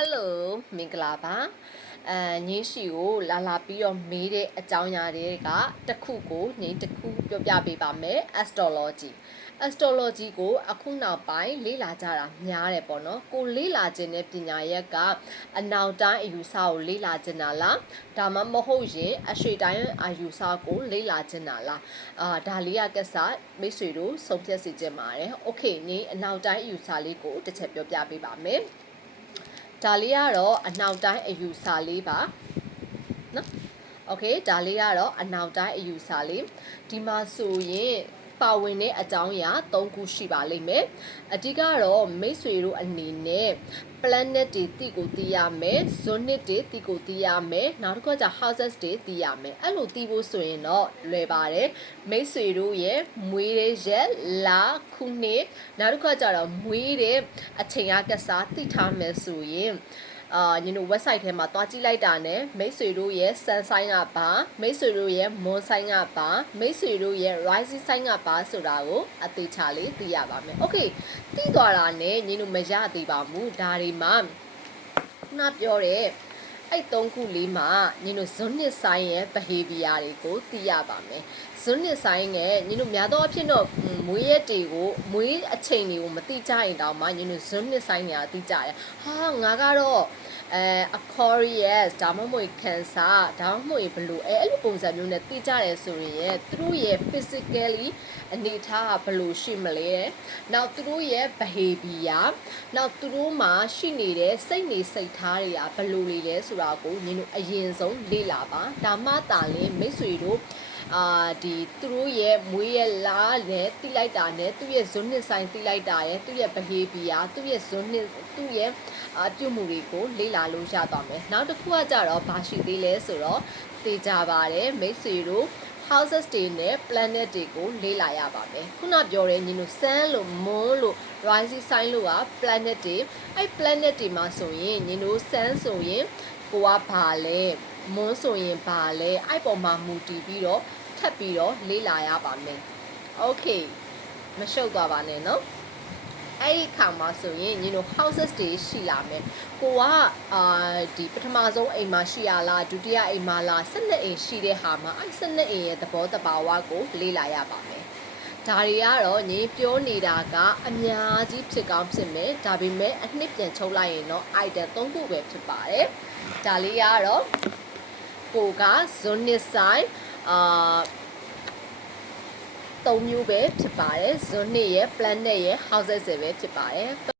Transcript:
Hello မင်္ဂလာပါညင်းရှိကိုလာပြီးတော့မေးတဲ့အကြောင်းအရာတွေကတစ်ခုကိုညင်းတစ်ခုပြောပြပေးပါမယ် astrology ကိုအခုနောက်ပိုင်းလေ့လာကြတာများတယ်ပေါ့နော်ကိုလေ့လာခြင်းတဲ့ပညာရက်ကအနောက်တိုင်းအယူဆကိုလေ့လာခြင်းတာလားဒါမှမဟုတ်ရင်အရှေ့တိုင်းအယူဆကိုလေ့လာခြင်းတာလားဒါလေးကစားမိတ်ဆွေတို့ဆုံးဖြတ်စီခြင်းပါတယ် Okay ညင်းအနောက်တိုင်းအယူဆလေးကိုတစ်ချက်ပြောပြပေးပါမယ်ဒါလေးကတော့အနောက်တိုင်းအယူဆလေးပါနော်โอเคဒါလေးကတော့အနောက်တိုင်းအယူဆလေးဒီမှာဆိုရင်ပါဝင်တဲ့အကြောင်းအရာ၃ခုရှိပါလိမ့်မယ်အဓိကတော့မိတ်ဆွေတို့အနေနဲ့ planet တွေတိကိုသိရမယ်ဇွန်နစ်တွေတိကိုသိရမယ်နောက်တစ်ခုက houses တွေသိရမယ်အဲ့လိုသိဖို့ဆိုရင်တော့လွယ်ပါတယ်မိတ်ဆွေတို့ရဲ့မွေးတဲ့ရက်လခုနှစ်နောက်တစ်ခုကတော့မွေးတဲ့အချိန်ကစားသိထားမယ်ဆိုရင်ညီတို့ website ထဲမှာတွားကြည့်လိုက်တာနဲ့မိတ်ဆွေတို့ရဲ့ sun sign ကပါမိတ်ဆွေတို့ရဲ့ moon sign ကပါမိတ်ဆွေတို့ရဲ့ rising sign ကပါဆိုတာကိုအသေးချာလေးသိရပါမယ် Okay သိသွားတာနဲ့ညီတို့မရသေးပါဘူးဒါတွေမှာခုနပြောတဲ့အဲ့၃ခုလေးမှာညီတို့ zodiac sign ရဲ့ behavior တွေကိုသိရပါမယ်zodiac sign ရဲ့ညီတို့များသောအားဖြင့်တော့မွေးရက်တွေကိုမွေးအချိန်တွေကိုမသိကြရင်တောင်မှညီတို့ zodiac sign တွေကသိကြတယ်ဟာငါကတော့Aquarius ဒါမှမဟုတ် Cancer ဒါမှမဟုတ်ဘလို့အဲ့လိုပုံစံမျိုးနဲ့သိကြတယ်ဆိုရင်သူတို့ရဲ့ physically အနေထားကဘလို့ရှိမလဲနောက်သူတို့ရဲ့ behavior နောက်သူတို့မှာရှိနေတဲ့စိတ်နေစိတ်ထားတွေကဘလို့တွေလဲဆိုတာကိုညီတို့အရင်ဆုံးလေ့လာပါဒါမှသာလင်းမိတ်ဆွေတို့ဒီသူတို့ရဲ့မွေးရဲ့လားနဲ့တိလိုက်တာနဲ့သူ့ရဲ့ဇွန်းနှစ်ဆိုင်တိလိုက်တာရဲ့သူ့ရဲ့ behavior သူ့ရဲ့ဇွန်းနှစ်သူ့ရဲ့ပြုမှုတွေကိုလေ့လာလို့ရသွားမယ်နောက်တစ်ခုကကြတော့ဘာရှိသေးလဲဆိုတော့သိကြပါတယ်မိတ်ဆွေတို့ houses တွေနဲ့ planet တွေကိုလေ့လာရပါမယ်ခုနပြောတဲ့ညီတို့ sun လို့ moon လို့ rising sign လို့က planet တွေအဲ့ planet တွေမှာဆိုရင်ညီတို့ sun ဆိုရင်ကိုကဘာလဲမွန်းဆိုရင်ဘာလဲအဲ့ပေါ်မှာမူတည်ပြီးတော့ထပ်ပြီးတော့လေ့လာရပါမယ် Okay မရှုပ်သွားပါနဲ့နော်အဲ့ဒီခါမှာဆိုရင်ညီတို့ houses တွေရှိလာမယ်ကိုကဒီပထမဆုံးအိမ်မှာရှိရလားဒုတိယအိမ်မှာလား12အိမ်ရှိတဲ့ဟာမှာအဲ့12အိမ်ရဲ့သဘောတဘာဝကိုလေ့လာရပါမယ်ဒါတွေကတော့ညီပြောနေတာကအများကြီးဖြစ်ကောင်းဖြစ်မယ်ဒါပေမဲ့အနှစ်ပြန်ချုပ်လိုက်ရင်တော့ item 3ခုပဲဖြစ်ပါတယ်ဒါလေးကတော့ကိုက zodiac sign 3မျိုးပဲဖြစ်ပါတယ် zodiac ရဲ့ planet ရဲ့ houses ပဲဖြစ်ပါတယ်